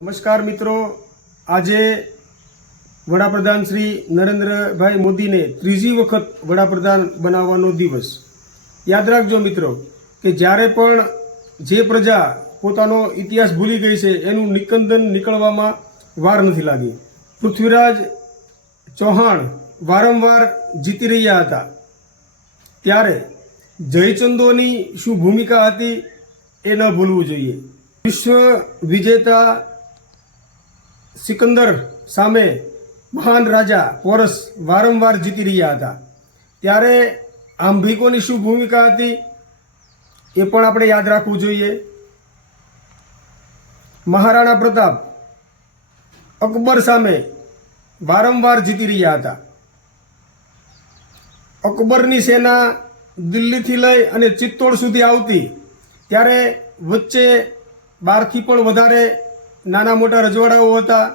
નમસ્કાર મિત્રો, આજે વડાપ્રધાન શ્રી નરેન્દ્રભાઈ મોદીને ત્રીજી વખત વડાપ્રધાન બનાવવાનો દિવસ. યાદ રાખજો મિત્રો કે જ્યારે પણ જે પ્રજા પોતાનો ઇતિહાસ ભૂલી ગઈ છે એનું નિકંદન નીકળવામાં વાર નથી લાગી. પૃથ્વીરાજ ચૌહાણ વારંવાર જીતી રહ્યા હતા ત્યારે જયચંદોની શું ભૂમિકા હતી એ ન ભૂલવું જોઈએ. વિશ્વ વિજેતા સિકંદર સામે મહાન રાજા પોરસ વારંવાર જીતી રહ્યા હતા ત્યારે આંભિકોની શું ભૂમિકા હતી એ પણ આપણે યાદ રાખવું જોઈએ. મહારાણા પ્રતાપ અકબર સામે વારંવાર જીતી રહ્યા હતા. અકબરની સેના દિલ્હીથી લઈ અને ચિત્તોડ સુધી આવતી ત્યારે વચ્ચે 12થી પણ વધારે નાના મોટા રજવાડાઓ હતા.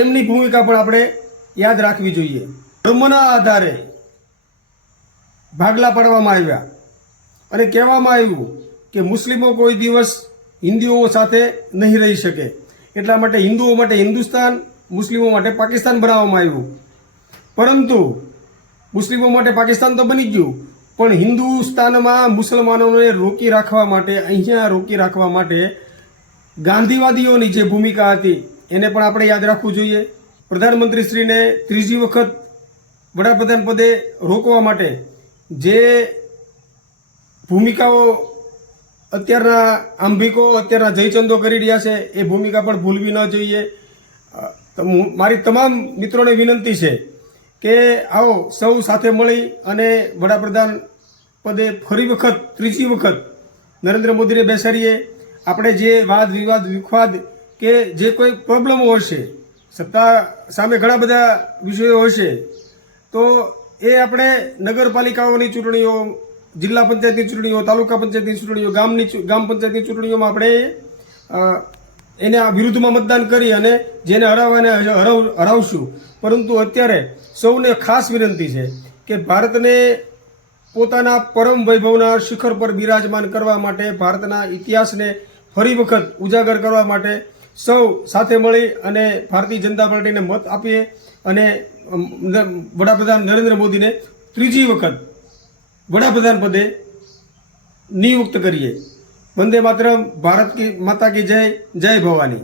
એમની ભૂમિકા પણ આપણે યાદ રાખવી જોઈએ. ધર્મના આધારે ભાગલા પાડવામાં આવ્યા અને કહેવામાં આવ્યું કે મુસ્લિમો કોઈ દિવસ હિન્દુઓ સાથે નહીં રહી શકે, એટલા માટે હિન્દુઓ માટે હિન્દુસ્તાન, મુસ્લિમો માટે પાકિસ્તાન બનાવવામાં આવ્યું. પરંતુ મુસ્લિમો માટે પાકિસ્તાન તો બની ગયું, પણ હિન્દુસ્તાનમાં મુસલમાનોને રોકી રાખવા માટે, અહીંયા રોકી રાખવા માટે ગાંધીવાદીઓની જે ભૂમિકા હતી એને પણ આપણે યાદ રાખવું જોઈએ. પ્રધાનમંત્રીશ્રીને ત્રીજી વખત વડાપ્રધાન પદે રોકવા માટે જે ભૂમિકાઓ અત્યારના આંભિકો, અત્યારના જયચંદો કરી રહ્યા છે એ ભૂમિકા પણ ભૂલવી ન જોઈએ. મારી તમામ મિત્રોને વિનંતી છે કે આવો સૌ સાથે મળી અને વડાપ્રધાન પદે ફરી વખત, ત્રીજી વખત નરેન્દ્ર મોદીને બેસાડીએ. આપણે જે વાદ વિવાદ વિખવાદ કે જે કોઈ પ્રોબ્લેમો હશે, સત્તા સામે ઘણા બધા વિષયો હશે, તો એ આપણે નગરપાલિકાઓની ચૂંટણીઓ, જિલ્લા પંચાયતની ચૂંટણીઓ, તાલુકા પંચાયતની ચૂંટણીઓ, ગામ પંચાયતની ચૂંટણીઓમાં આપણે એના વિરુદ્ધમાં મતદાન કરી અને જેને હરાવવાને હરાવશું. પરંતુ અત્યારે સૌને ખાસ વિનંતી છે કે ભારતને પોતાના પરમ વૈભવના શિખર પર બિરાજમાન કરવા માટે, ભારતના ઇતિહાસને ફરી વખત ઉજાગર કરવા માટે સૌ સાથે મળી અને ભારતીય જનતા પાર્ટીને મત આપીએ અને વડાપ્રધાન નરેન્દ્ર મોદીને ત્રીજી વખત વડાપ્રધાન પદે નિયુક્ત કરીએ. વંદે માતરમ. ભારત કી માતા કી જય. જય ભવાની.